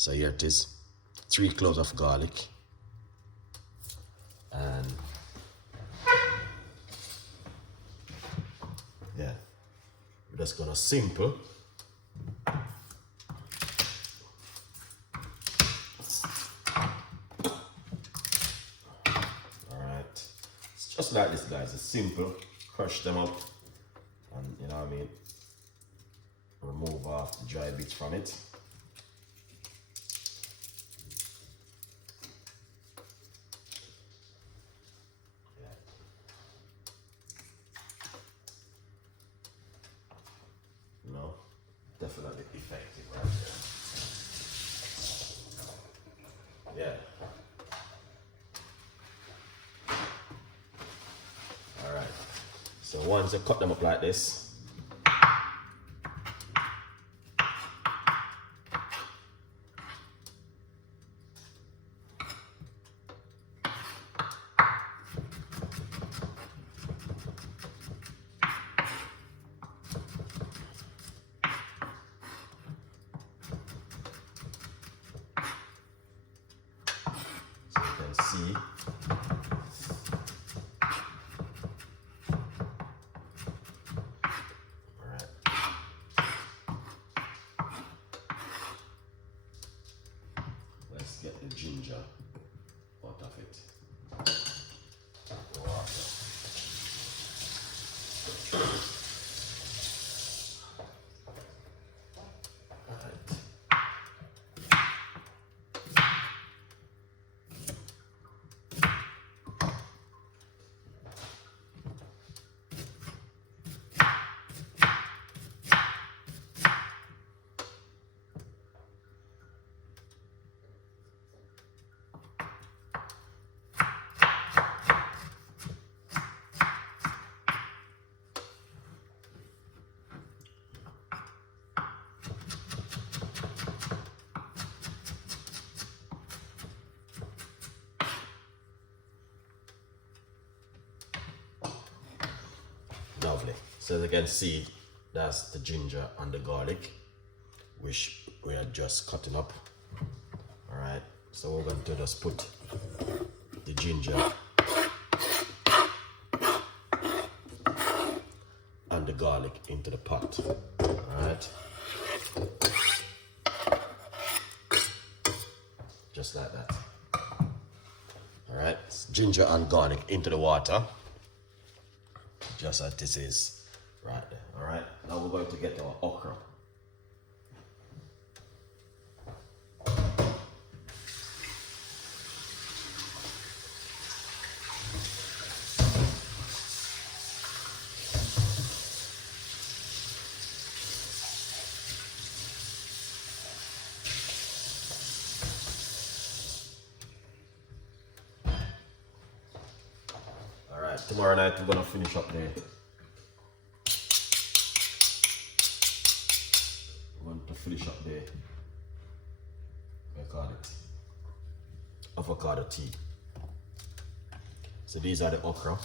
So here it is, 3 cloves of garlic, and yeah, we're just gonna simple. Alright, it's just like this, guys. It's simple. Crush them up, and you know what I mean, remove off the dry bits from it. No, definitely effective right there. Yeah. All right. So once you cut them up like this, so you can see. Let's get the ginger out of it. Water. Alright. Lovely. So as you can see, that's the ginger and the garlic, which we are just cutting up. All right. So we're going to just put the ginger and the garlic into the pot. All right. Just like that. All right. Ginger and garlic into the water. Just as this is right there. All right, now we're going to get our okra. All right, tomorrow night we're gonna finish up there. To finish up the avocado tea. So these are the okra.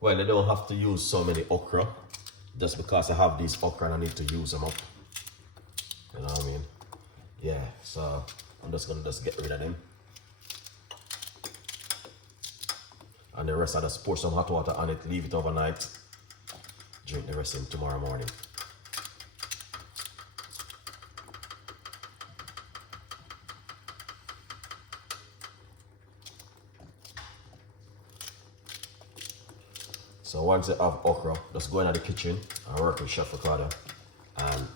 Well, I don't have to use so many okra, just because I have these okra and I need to use them up. You know what I mean? Yeah, so I'm just gonna get rid of them. And the rest I just pour some hot water on it, leave it overnight, drink the rest in tomorrow morning. So once you have okra, just go into the kitchen and work with Chef Ricardo and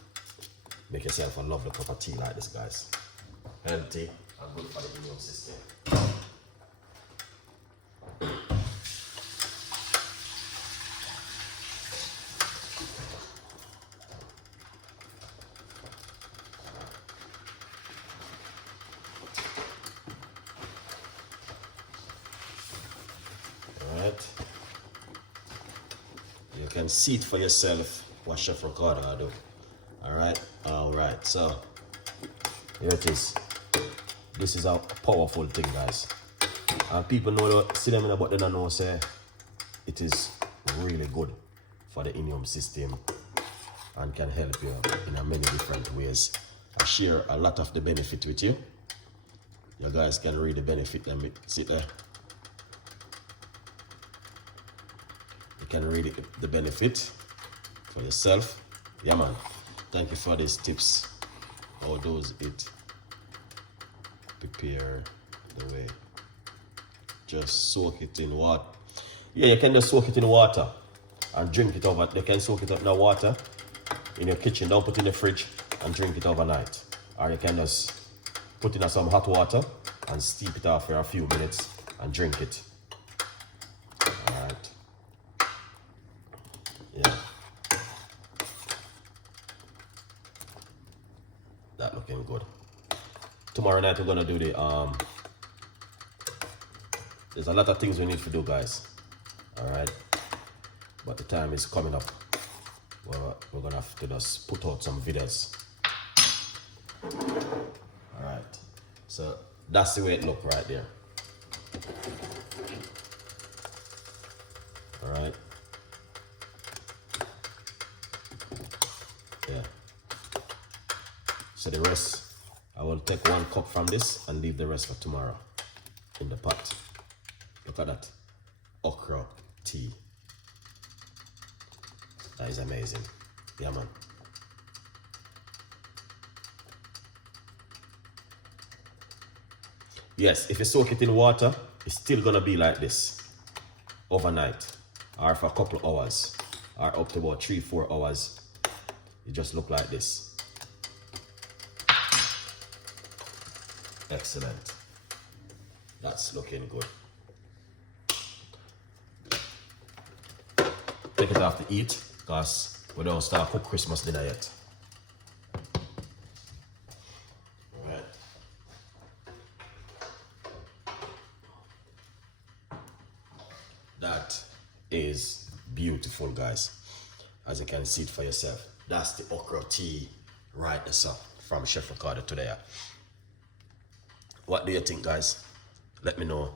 make yourself a lovely cup of tea like this, guys. Healthy and good for the immune system. Alright. You can see it for yourself what Chef Ricardo do. Alright, so here it is. This is a powerful thing, guys. And people know that, see them in the but they don't know, say it is really good for the immune system and can help you in a many different ways. I share a lot of the benefit with you. You guys can read the benefit. Let me sit there. You can read the benefit for yourself. Yeah, man. Thank you for these tips. How does it prepare the way? Just soak it in water. Yeah, you can just soak it in water and drink it over. You can soak it in the water in your kitchen. Don't put it in the fridge and drink it overnight. Or you can just put in some hot water and steep it off for a few minutes and drink it. Alright. Yeah. That looking good. Tomorrow night we're gonna do the there's a lot of things we need to do, guys. Alright. But the time is coming up. We're gonna have to just put out some videos. Alright. So that's the way it look right there. Alright. Yeah. So the rest, I will take 1 cup from this and leave the rest for tomorrow in the pot. Look at that. Okra tea. That is amazing. Yeah, man. Yes, if you soak it in water, it's still gonna be like this overnight or for a couple hours or up to about 3-4 hours. It just look like this. Excellent. That's looking good. Take it off to eat because we don't start cook Christmas dinner yet. Alright. That is beautiful, guys. As you can see it for yourself. That's the okra tea right there, sir, from Chef Ricardo today. What do you think, guys? Let me know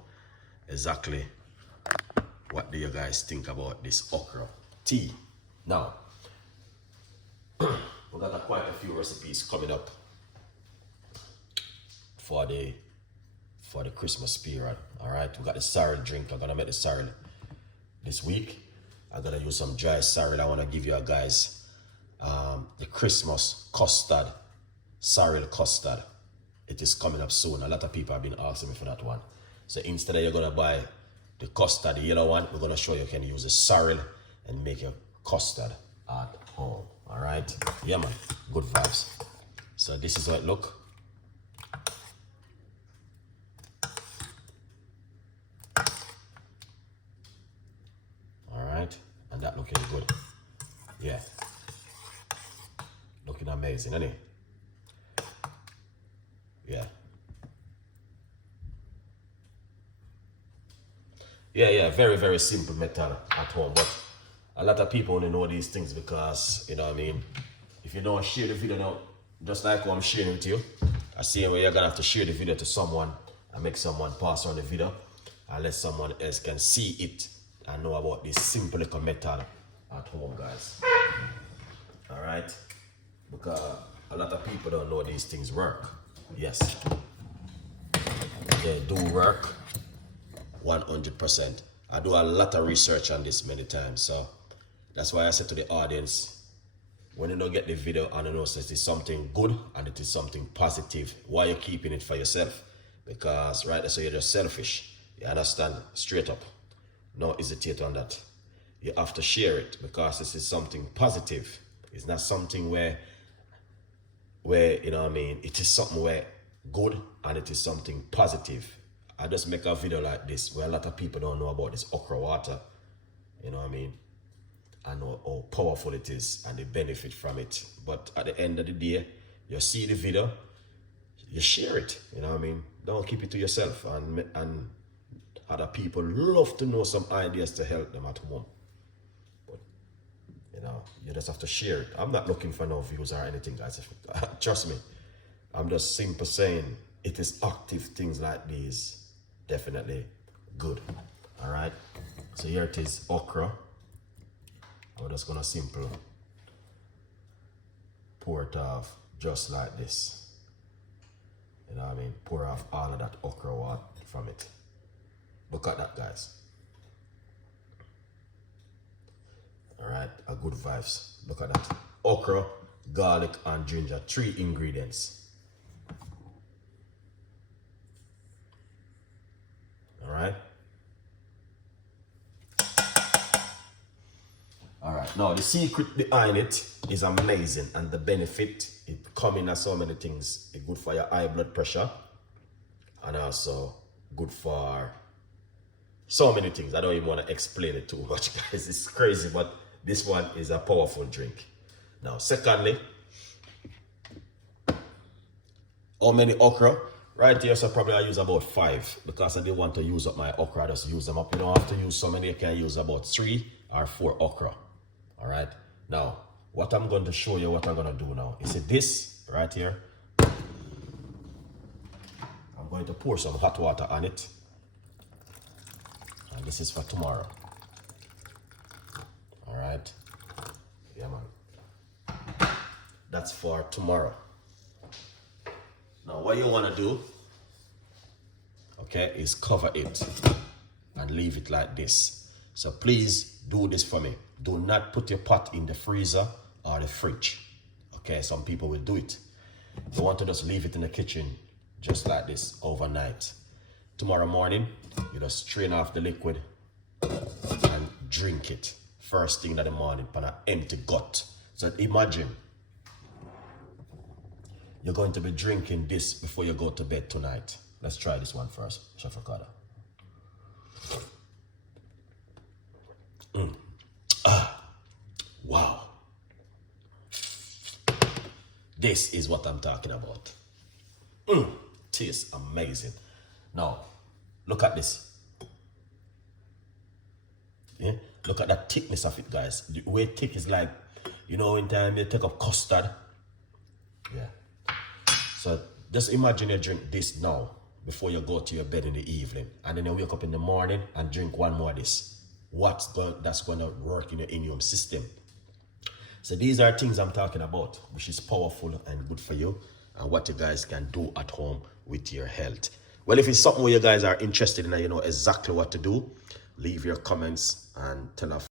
exactly what do you guys think about this okra tea. Now, we got quite a few recipes coming up for the Christmas period. All right, we got the sorrel drink. I'm gonna make the sorrel this week. I'm gonna use some dry sorrel. I wanna give you guys the Christmas custard, sorrel custard. It is coming up soon. A lot of people have been asking me for that one. So instead of you're gonna buy the custard, the yellow one, we're gonna show you can use the sorrel and make your custard at home. All right, yeah, man, good vibes. So this is how it look. All right, and that looking good. Yeah, looking amazing, isn't it? Yeah. Yeah, very, very simple method at home. But a lot of people only know these things because, you know what I mean, if you don't share the video now, just like how I'm sharing it with you, I see where you're gonna have to share the video to someone and make someone pass on the video and let someone else can see it and know about this simple little method at home, guys. Alright? Because a lot of people don't know these things work. Yes, they do work 100%. I do a lot of research on this many times. So that's why I said to the audience, when you don't get the video and you know it is something good and it is something positive, why you keeping it for yourself? Because right, so you're just selfish. You understand? Straight up. No hesitate on that. You have to share it because this is something positive. It's not something where you know what I mean, it is something where good and it is something positive. I just make a video like this where a lot of people don't know about this okra water. You know what I mean? I know how powerful it is and they benefit from it. But at the end of the day, you see the video, you share it. You know what I mean? Don't keep it to yourself. And other people love to know some ideas to help them at home. But you know, you just have to share it. I'm not looking for no views or anything, guys. Trust me. I'm just simply saying it is active things like these. Definitely good. All right. So here it is, okra. I'm just gonna simply pour it off just like this. You know what I mean? Pour off all of that okra water from it. Look at that, guys. All right, a good vibes. Look at that. Okra, garlic, and ginger. 3 ingredients. All right. All right. Now the secret behind it is amazing, and the benefit it come in as so many things. It's good for your high blood pressure, and also good for so many things. I don't even want to explain it too much, guys. It's crazy, but this one is a powerful drink. Now, secondly, how many okra? Right here, so probably I use about 5 because I didn't want to use up my okra. I just use them up. You don't have to use so many. You can use about 3 or 4 okra. All right. Now, what I'm going to show you, what I'm going to do now. You see this right here? I'm going to pour some hot water on it. And this is for tomorrow. All right. Yeah, man. That's for tomorrow. Now, what you want to do, okay, is cover it and leave it like this. So please do this for me. Do not put your pot in the freezer or the fridge. Okay, some people will do it. You want to just leave it in the kitchen just like this overnight. Tomorrow morning, you just strain off the liquid and drink it first thing in the morning on an empty gut. So imagine you're going to be drinking this before you go to bed tonight. Let's try this one first, Chef Ricardo. Wow. This is what I'm talking about. Tastes amazing. Now, look at this. Yeah? Look at the thickness of it, guys. The way thick is like, you know, in time you take up custard. Yeah. So just imagine you drink this now before you go to your bed in the evening, and then you wake up in the morning and drink one more of this. That's going to work in your immune system. So these are things I'm talking about, which is powerful and good for you, and what you guys can do at home with your health. Well, if it's something where you guys are interested in and you know exactly what to do, leave your comments and tell us.